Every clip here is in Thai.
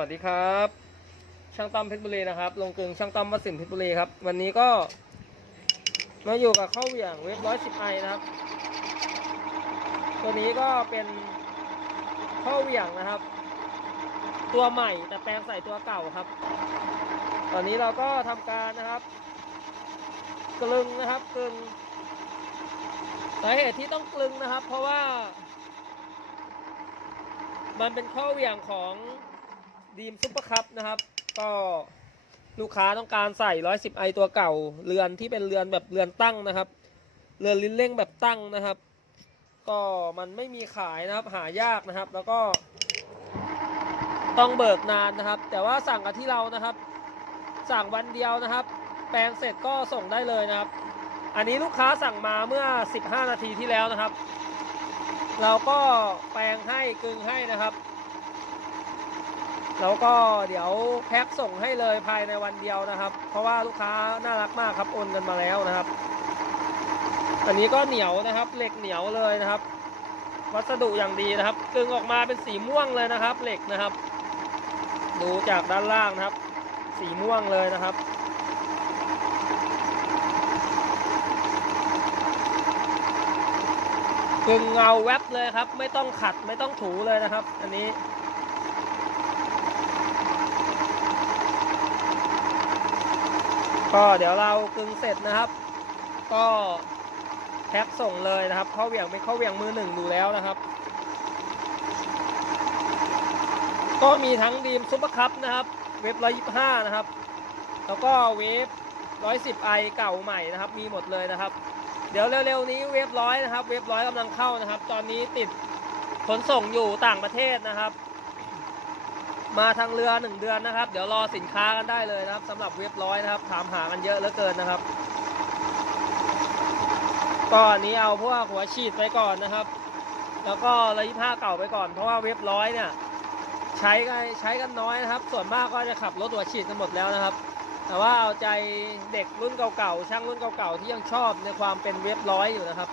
วัสดีครับ ช่างตั้มเพชรบุรีนะครับ ลงกลึงช่างตั้มวัดสินเพชรบุรีครับ วันนี้ก็มาอยู่กับข้าวเหวี่ยงเว็บร้อยสิบไอนะครับ ตัวนี้ก็เป็นข้าวเหวี่ยงนะครับ ตัวใหม่แต่แปลงใส่ตัวเก่าครับ ตอนนี้เราก็ทำการนะครับกลึงนะครับกลึงสาเหตุที่ต้องกลึงนะครับ เพราะว่า มันเป็นข้อเหวี่ยงของ ดีมซุปเปอร์คัพนะครับ ก็ลูกค้าต้องการใส่ 110ไอตัวเก่า เรือนที่เป็นเรือนแบบเรือนตั้งนะครับ เรือนลิ้นเร่งแบบตั้งนะครับ ก็มันไม่มีขายนะครับ หายากนะครับ แล้วก็ต้องเบิกนานนะครับ แต่ว่าสั่งกับที่เรานะครับ สั่งวันเดียวนะครับ แปลงเสร็จก็ส่งได้เลยนะครับ อันนี้ลูกค้าสั่งมาเมื่อ 15 นาทีที่แล้วนะครับ เราก็แปลงให้กึงให้นะครับ แล้วก็เดี๋ยวแพ็คส่งให้เลยภายในวันเดียวนะครับ เพราะว่าลูกค้าน่ารักมากครับโอนกันมาแล้วนะครับ อันนี้ก็เหนียวนะครับ เหล็กเหนียวเลยนะครับ วัสดุอย่างดีนะครับกึงออกมาเป็นสีม่วงเลยนะครับ เหล็กนะครับ ดูจากด้านล่างนะครับ สีม่วงเลยนะครับกึงเงาแวบเลยครับ ไม่ต้องขัดไม่ต้องถูเลยนะครับ อันนี้ ก็เดี๋ยวเรากึงเสร็จนะครับ ก็แพ็คส่งเลยนะครับข้าวเหวี่ยงเป็นข้าวเหวี่ยงมือหนึ่งดูแล้วนะครับ ก็มีทั้งดีมซุปเปอร์คัพนะครับ เว็บร้อยยี่ห้านะครับ แล้วก็เวฟร้อยสิบไอเก่าใหม่นะครับ มีหมดเลยนะครับ เดี๋ยวเร็วๆนี้เว็บร้อยนะครับ เว็บร้อยกำลังเข้านะครับ ตอนนี้ติดขนส่งอยู่ต่างประเทศนะครับ มาทางเรือหนึ่งเดือนนะครับ เดี๋ยวรอสินค้ากันได้เลยนะครับสำหรับเว็บร้อยนะครับ ถามหากันเยอะเหลือเกินนะครับก็อันนี้เอาพวกหัวฉีดไปก่อนนะครับ แล้วก็ระยะผ้าเก่าไปก่อน เพราะว่าเว็บร้อยเนี่ยใช้กันใช้กันน้อยนะครับ ส่วนมากก็จะขับรถหัวฉีดกันหมดแล้วนะครับ แต่ว่าเอาใจเด็กรุ่นเก่าๆช่างรุ่นเก่าๆที่ยังชอบในความเป็นเว็บร้อยอยู่นะครับ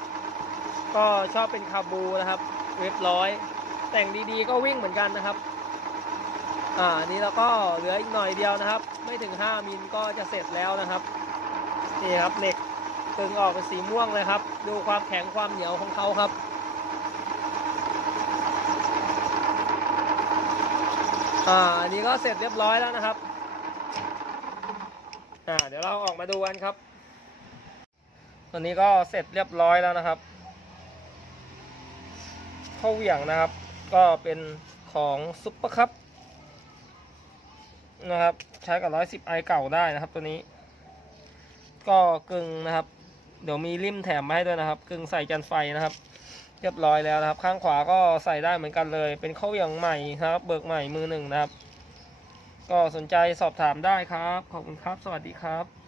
ก็ชอบเป็นคาบูนะครับ เว็บร้อย แต่งดีๆก็วิ่งเหมือนกันนะครับ อ่านี้เราก็เหลืออีกหน่อยเดียวนะครับ ไม่ถึง 5มิลก็จะเสร็จแล้วนะครับนี่ครับเหล็กตึงออกเป็นสีม่วงเลยครับ ดูความแข็งความเหนียวของเขาครับอ่าอันนี้ก็เสร็จเรียบร้อยแล้วนะครับอ่าเดี๋ยวเราออกมาดูกันครับ ตัวนี้ก็เสร็จเรียบร้อยแล้วนะครับเข้าเหวี่ยงนะครับ ก็เป็นของซุปเปอร์คัพ นะครับ ใช้กับร้อยสิบไอเก่าได้นะครับตัวนี้ ก็กึ่งนะครับ เดี๋ยวมีริมแถมมาให้ด้วยนะครับ กึ่งใส่จันไฟนะครับ เรียบร้อยแล้วนะครับ ข้างขวาก็ใส่ได้เหมือนกันเลย เป็นเข้าอย่างใหม่นะครับ เบิกใหม่มือหนึ่งนะครับ ก็สนใจสอบถามได้ครับ ขอบคุณครับ สวัสดีครับ